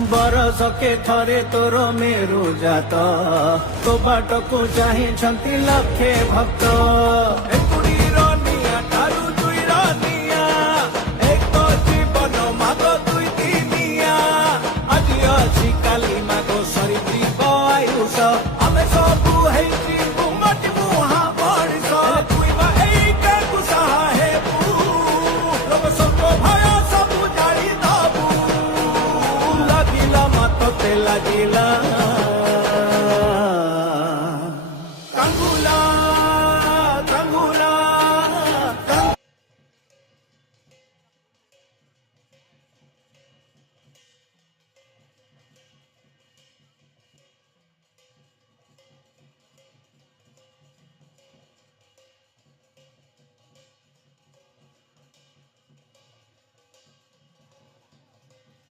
बरसके थरे तोर मेरु जात तो बाटकु चाहिछन्ति लक्षे भक्त एकुडीर निया ठारू दुईर निया एक जीवन माग दुई दिनिया আজি अछि काली माग सरिद्रीप आयुष आमे सबु हेछि गुमटी मुहा बढिस तुई बा एके कुसाहा हेबु लोक सब भय सबु जाळी दबु लागिला मत ते लागिला